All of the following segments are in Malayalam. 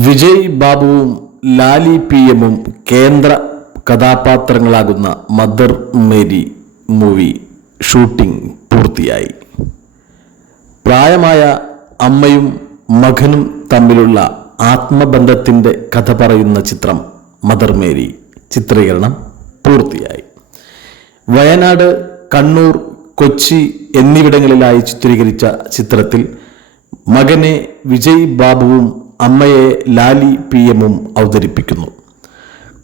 വിജയ് ബാബുവും ലാലി PM-ഉം കേന്ദ്ര കഥാപാത്രങ്ങളാകുന്ന മദർ മേരി മൂവി ഷൂട്ടിംഗ് പൂർത്തിയായി. പ്രായമായ അമ്മയും മകനും തമ്മിലുള്ള ആത്മബന്ധത്തിൻ്റെ കഥ പറയുന്ന ചിത്രം മദർ മേരി ചിത്രീകരണം പൂർത്തിയായി. വയനാട്, കണ്ണൂർ, കൊച്ചി എന്നിവിടങ്ങളിലായി ചിത്രീകരിച്ച ചിത്രത്തിൽ മകനെ വിജയ് ബാബുവും അമ്മയെ ലാലി PM-ഉം അവതരിപ്പിക്കുന്നു.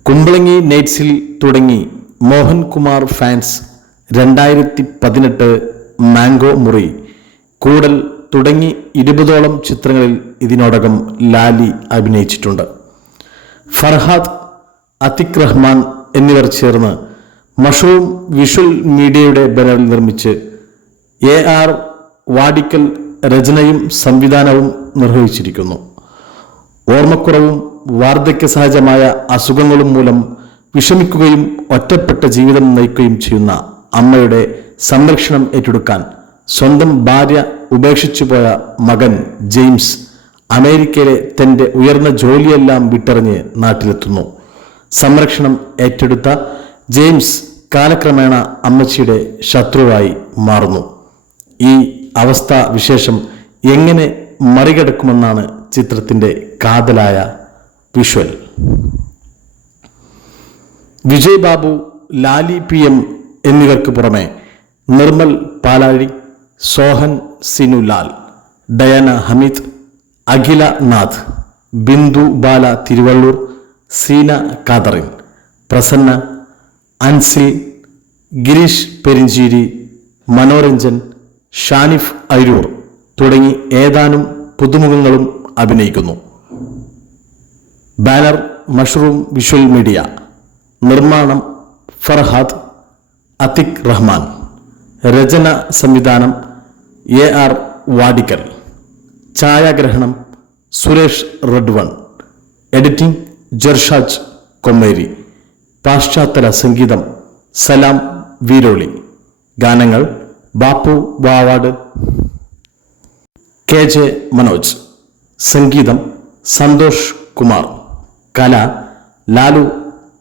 കുമ്പളങ്ങി നൈറ്റ്സിൽ തുടങ്ങി മോഹൻകുമാർ ഫാൻസ്, 2018 മാംഗോ മുറി, കൂടൽ തുടങ്ങി 20ഓളം ചിത്രങ്ങളിൽ ഇതിനോടകം ലാലി അഭിനയിച്ചിട്ടുണ്ട്. ഫർഹാദ്, അതിക് റഹ്മാൻ എന്നിവർ ചേർന്ന് മഷ്റൂം വിഷ്വൽ മീഡിയയുടെ ബാനറിൽ നിർമ്മിച്ച് AR വാടിക്കൽ രചനയും സംവിധാനവും നിർവഹിച്ചിരിക്കുന്നു. ഓർമ്മക്കുറവും വാർദ്ധക്യ സഹജമായ അസുഖങ്ങളും മൂലം വിഷമിക്കുകയും ഒറ്റപ്പെട്ട ജീവിതം നയിക്കുകയും ചെയ്യുന്ന അമ്മയുടെ സംരക്ഷണം ഏറ്റെടുക്കാൻ സ്വന്തം ഭാര്യ ഉപേക്ഷിച്ചു പോയ മകൻ ജെയിംസ് അമേരിക്കയിലെ തൻ്റെ ഉയർന്ന ജോലിയെല്ലാം വിട്ടെറിഞ്ഞ് നാട്ടിലെത്തുന്നു. സംരക്ഷണം ഏറ്റെടുത്ത ജെയിംസ് കാലക്രമേണ അമ്മച്ചിയുടെ ശത്രുവായി മാറുന്നു. ഈ അവസ്ഥാവിശേഷം എങ്ങനെ മറികടക്കുമെന്നാണ് ചിത്രത്തിൻ്റെ കാതലായ വിഷ്വൽ. വിജയ് ബാബു, ലാലി PM എന്നിവർക്ക് പുറമെ നിർമ്മൽ പാലാഴി, സോഹൻ സിനുലാൽ, ഡയാന ഹമീദ്, അഖില നാഥ്, ബിന്ദു ബാല തിരുവള്ളൂർ, സീന കാതറിൻ, പ്രസന്ന, അൻസിൽ, ഗിരീഷ് പെരിഞ്ചേരി, മനോരഞ്ജൻ, ഷാനിഫ് അരൂർ തുടങ്ങി ഏതാനും പുതുമുഖങ്ങളും അഭിനയിക്കുന്നു. Banner mushroom visual media. നിർമ്മാണം ഫർഹാദ്, അതിക് റഹ്മാൻ. രചന സംവിധാനം AR വാടിക്കൽ. ഛായാഗ്രഹണം സുരേഷ് റഡ്വൺ. എഡിറ്റിംഗ് ജർഷാജ് കൊമ്മേരി. പാശ്ചാത്തല സംഗീതം സലാം വീരോളി. ഗാനങ്ങൾ ബാപ്പു വാവാട്, KJ മനോജ്. സംഗീതം സന്തോഷ് കുമാർ. കല ലാലു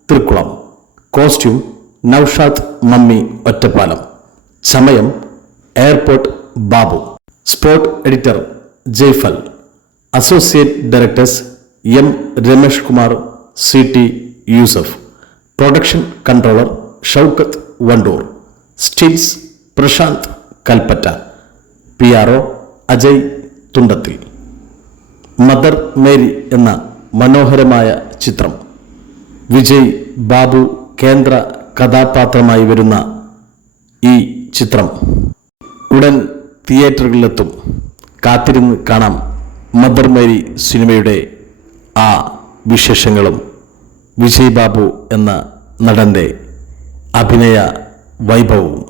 തൃക്കുളം. കോസ്റ്റ്യൂം നൌഷാദ് മമ്മി ഒറ്റപ്പാലം. ചമയം airport Babu. Spot editor Jaifal. Associate directors M Ramesh Kumar, CT Yusuf. Production controller Shoukath Vandoor. Stills Prashanth Kalpetta. PRO Ajay Thundathil. Mother Mary എന്ന മനോഹരമായ ചിത്രം. വിജയ് ബാബു കേന്ദ്ര കഥാപാത്രമായി വരുന്ന ഈ ചിത്രം ഉടൻ തിയേറ്ററുകളിലെത്തും. കാത്തിരുന്ന് കാണാം മദർ മേരി സിനിമയുടെ ആ വിശേഷങ്ങളും വിജയ് ബാബു എന്ന നടൻ്റെ അഭിനയ വൈഭവവും.